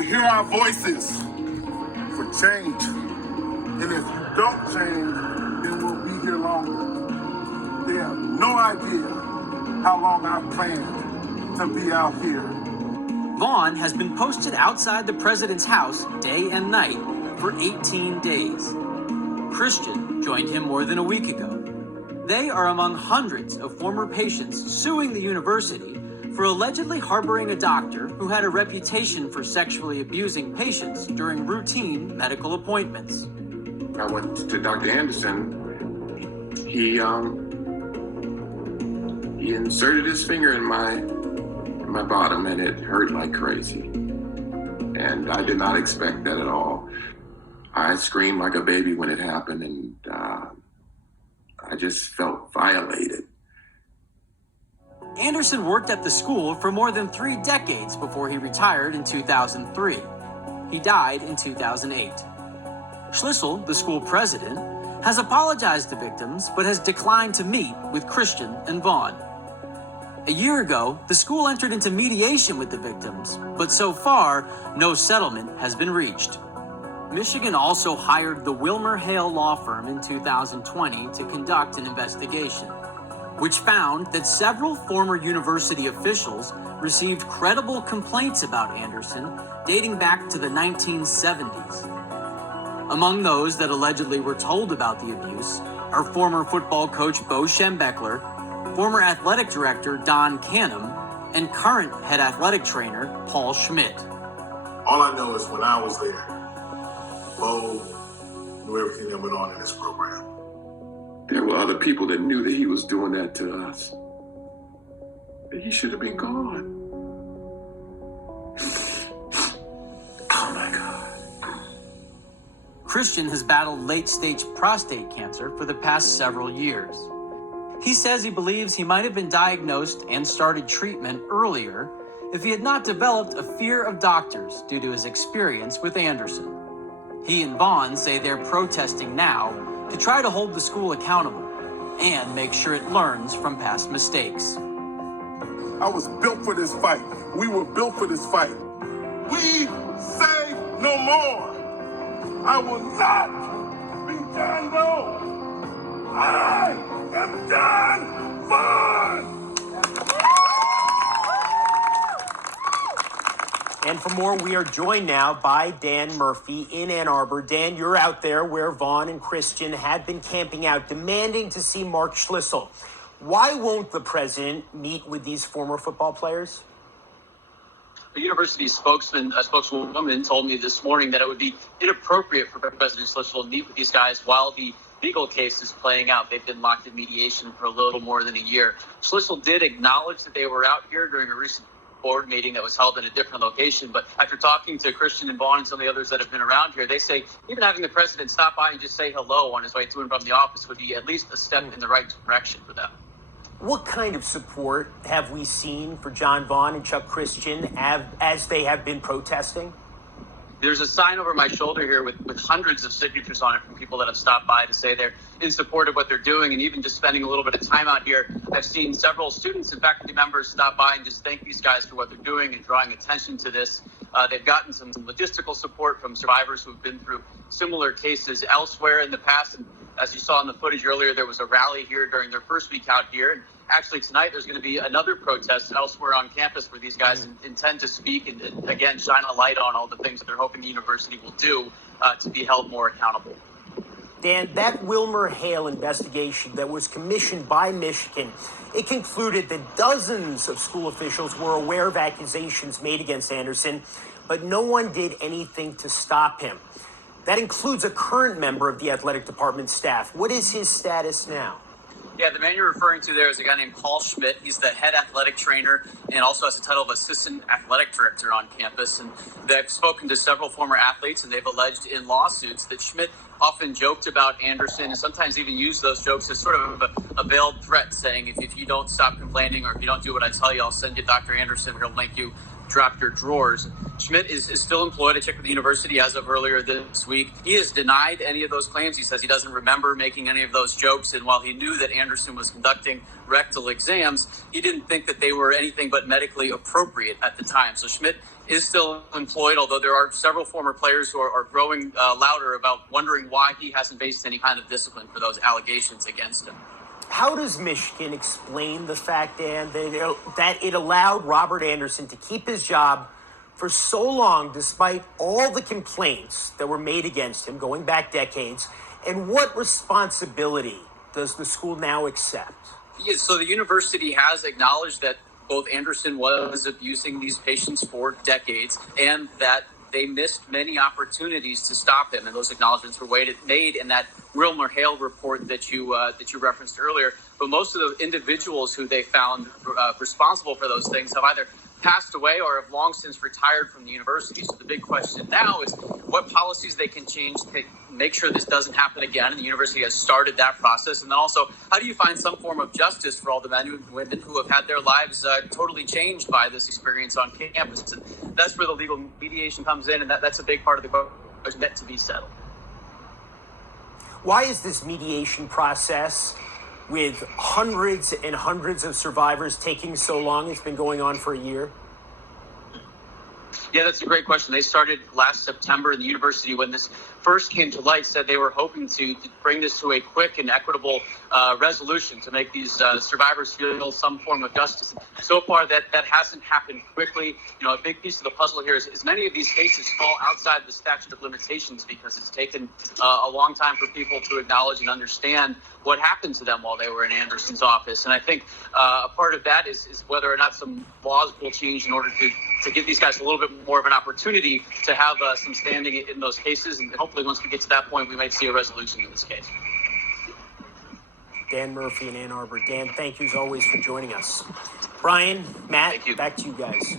will hear our voices for change. And if you don't change, then we'll be here longer. They have no idea how long I've planned to be out here. Vaughn has been posted outside the president's house day and night for 18 days. Christian joined him more than a week ago. They are among hundreds of former patients suing the university for allegedly harboring a doctor who had a reputation for sexually abusing patients during routine medical appointments. I went to Dr. Anderson. He inserted his finger in my bottom, and it hurt like crazy. And I did not expect that at all. I screamed like a baby when it happened, and I just felt violated. Anderson worked at the school for more than 3 decades before he retired in 2003. He died in 2008. Schlissel, the school president, has apologized to victims but has declined to meet with Christian and Vaughn. A year ago, the school entered into mediation with the victims, but so far, no settlement has been reached. Michigan also hired the Wilmer-Hale law firm in 2020 to conduct an investigation, which found that several former university officials received credible complaints about Anderson dating back to the 1970s. Among those that allegedly were told about the abuse are former football coach Bo Schembechler, former athletic director Don Canham, and current head athletic trainer Paul Schmidt. All I know is when I was there, Bo knew everything that went on in this program. There were other people that knew that he was doing that to us. He should have been gone. Oh my God. Christian has battled late-stage prostate cancer for the past several years. He says he believes he might have been diagnosed and started treatment earlier if he had not developed a fear of doctors due to his experience with Anderson. He and Vaughn say they're protesting now to try to hold the school accountable and make sure it learns from past mistakes. I was built for this fight. We were built for this fight. We say no more. I will not be done, though. I am done fun. And for more, we are joined now by Dan Murphy in Ann Arbor. Dan, you're out there where Vaughn and Christian have been camping out, demanding to see Mark Schlissel. Why won't the president meet with these former football players? The university spokeswoman told me this morning that it would be inappropriate for President Schlissel to meet with these guys while the legal case is playing out. They've been locked in mediation for a little more than a year. Schlissel did acknowledge that they were out here during a recent board meeting that was held in a different location. But after talking to Christian and Vaughn and some of the others that have been around here, they say even having the president stop by and just say hello on his way to and from the office would be at least a step in the right direction for them. What kind of support have we seen for John Vaughn and Chuck Christian as they have been protesting? There's a sign over my shoulder here with hundreds of signatures on it from people that have stopped by to say they're in support of what they're doing, and even just spending a little bit of time out here. I've seen several students and faculty members stop by and just thank these guys for what they're doing and drawing attention to this. They've gotten some logistical support from survivors who've been through similar cases elsewhere in the past. And as you saw in the footage earlier, there was a rally here during their first week out here. And actually tonight there's going to be another protest elsewhere on campus where these guys intend to speak and again, shine a light on all the things that they're hoping the university will do to be held more accountable. Dan, that Wilmer-Hale investigation that was commissioned by Michigan, it concluded that dozens of school officials were aware of accusations made against Anderson, but no one did anything to stop him. That includes a current member of the athletic department staff. What is his status now? Yeah, the man you're referring to there is a guy named Paul Schmidt. He's the head athletic trainer and also has the title of assistant athletic director on campus. And they've spoken to several former athletes, and they've alleged in lawsuits that Schmidt often joked about Anderson and sometimes even used those jokes as sort of a veiled threat saying, if you don't stop complaining or if you don't do what I tell you, I'll send you Dr. Anderson. He'll make you drop your drawers. Schmidt is still employed. I checked with the university as of earlier this week. He has denied any of those claims. He says he doesn't remember making any of those jokes. And while he knew that Anderson was conducting rectal exams, he didn't think that they were anything but medically appropriate at the time. So Schmidt is still employed, although there are several former players who are growing louder about wondering why he hasn't faced any kind of discipline for those allegations against him. How does Michigan explain the fact, Dan, that it allowed Robert Anderson to keep his job for so long, despite all the complaints that were made against him going back decades? And what responsibility does the school now accept? Yeah, so the university has acknowledged that both Anderson was abusing these patients for decades and that they missed many opportunities to stop him, and those acknowledgments were made in that Wilmer Hale report that you referenced earlier. But most of the individuals who they found responsible for those things have either passed away or have long since retired from the university. So the big question now is what policies they can change to make sure this doesn't happen again. And the university has started that process. And then also, how do you find some form of justice for all the men and women who have had their lives totally changed by this experience on campus? And that's where the legal mediation comes in. And that's a big part of the question yet to be settled. Why is this mediation process, with hundreds and hundreds of survivors, taking so long? It's been going on for a year. Yeah, that's a great question. They started last September, and the university, when this first came to light, said they were hoping to bring this to a quick and equitable resolution to make these survivors feel some form of justice. So far, that hasn't happened quickly. You know, a big piece of the puzzle here is many of these cases fall outside the statute of limitations because it's taken a long time for people to acknowledge and understand what happened to them while they were in Anderson's office. And I think a part of that is whether or not some laws will change in order to give these guys a little bit more of an opportunity to have some standing in those cases. And hopefully once we get to that point, we might see a resolution in this case. Dan Murphy in Ann Arbor. Dan, thank you as always for joining us. Brian, Matt, back to you guys.